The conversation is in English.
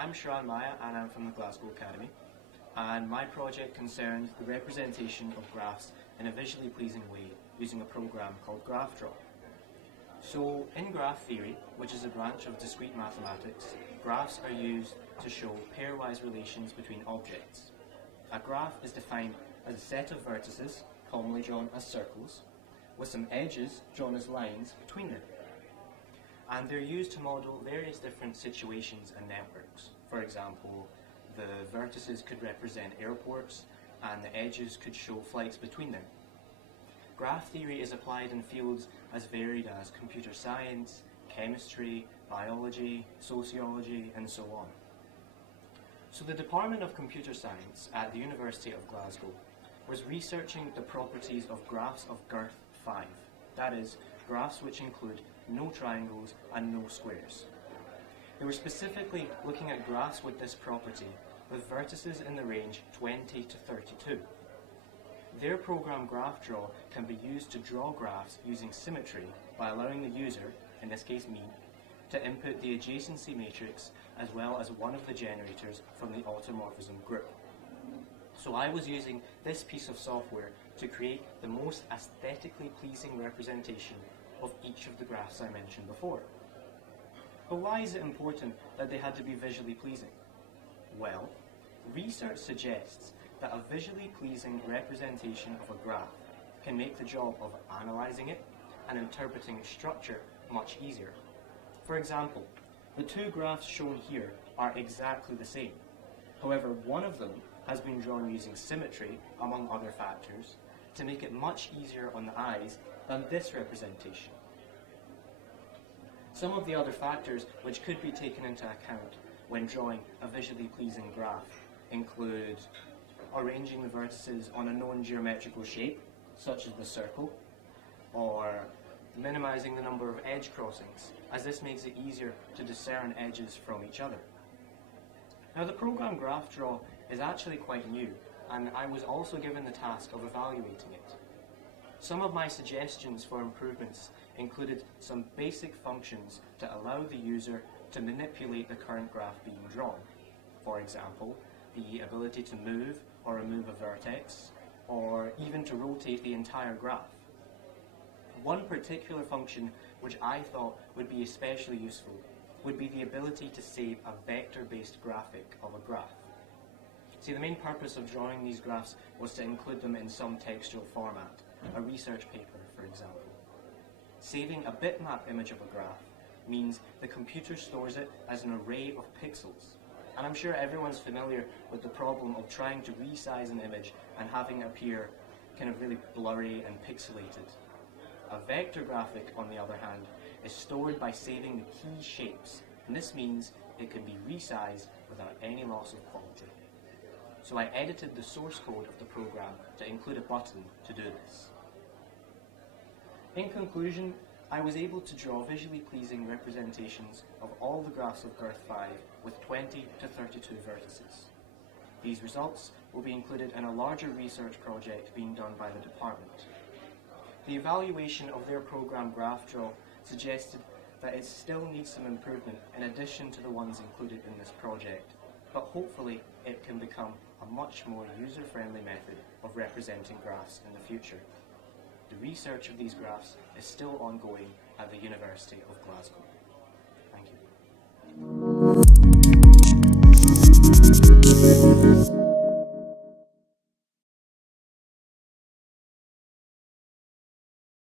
I'm Sharan Maiya and I'm from the Glasgow Academy, and my project concerned the representation of graphs in a visually pleasing way using a program called GraphDraw. So in graph theory, which is a branch of discrete mathematics, graphs are used to show pairwise relations between objects. A graph is defined as a set of vertices, commonly drawn as circles, with some edges drawn as lines between them. And they're used to model various different situations and networks. For example, the vertices could represent airports and the edges could show flights between them. Graph theory is applied in fields as varied as computer science, chemistry, biology, sociology, and so on. So the Department of Computer Science at the University of Glasgow was researching the properties of graphs of girth 5, that is, graphs which include no triangles and no squares. They were specifically looking at graphs with this property with vertices in the range 20 to 32. Their program GraphDraw can be used to draw graphs using symmetry by allowing the user, in this case me, to input the adjacency matrix as well as one of the generators from the automorphism group. So I was using this piece of software to create the most aesthetically pleasing representation of each of the graphs I mentioned before. But why is it important that they had to be visually pleasing? Well, research suggests that a visually pleasing representation of a graph can make the job of analysing it and interpreting its structure much easier. For example, the two graphs shown here are exactly the same. However, one of them has been drawn using symmetry, among other factors, to make it much easier on the eyes than this representation. Some of the other factors which could be taken into account when drawing a visually pleasing graph include arranging the vertices on a known geometrical shape, such as the circle, or minimizing the number of edge crossings, as this makes it easier to discern edges from each other. Now, the program GraphDraw is actually quite new, and I was also given the task of evaluating it. Some of my suggestions for improvements included some basic functions to allow the user to manipulate the current graph being drawn. For example, the ability to move or remove a vertex, or even to rotate the entire graph. One particular function which I thought would be especially useful would be the ability to save a vector-based graphic of a graph. See, the main purpose of drawing these graphs was to include them in some textual format, a research paper, for example. Saving a bitmap image of a graph means the computer stores it as an array of pixels. And I'm sure everyone's familiar with the problem of trying to resize an image and having it appear kind of really blurry and pixelated. A vector graphic, on the other hand, is stored by saving the key shapes, and this means it can be resized without any loss of quality. So I edited the source code of the program to include a button to do this. In conclusion, I was able to draw visually pleasing representations of all the graphs of girth 5 with 20 to 32 vertices. These results will be included in a larger research project being done by the department. The evaluation of their program GraphDraw suggested that it still needs some improvement in addition to the ones included in this project, but hopefully it can become a much more user-friendly method of representing graphs in the future. The research of these graphs is still ongoing at the University of Glasgow. Thank you.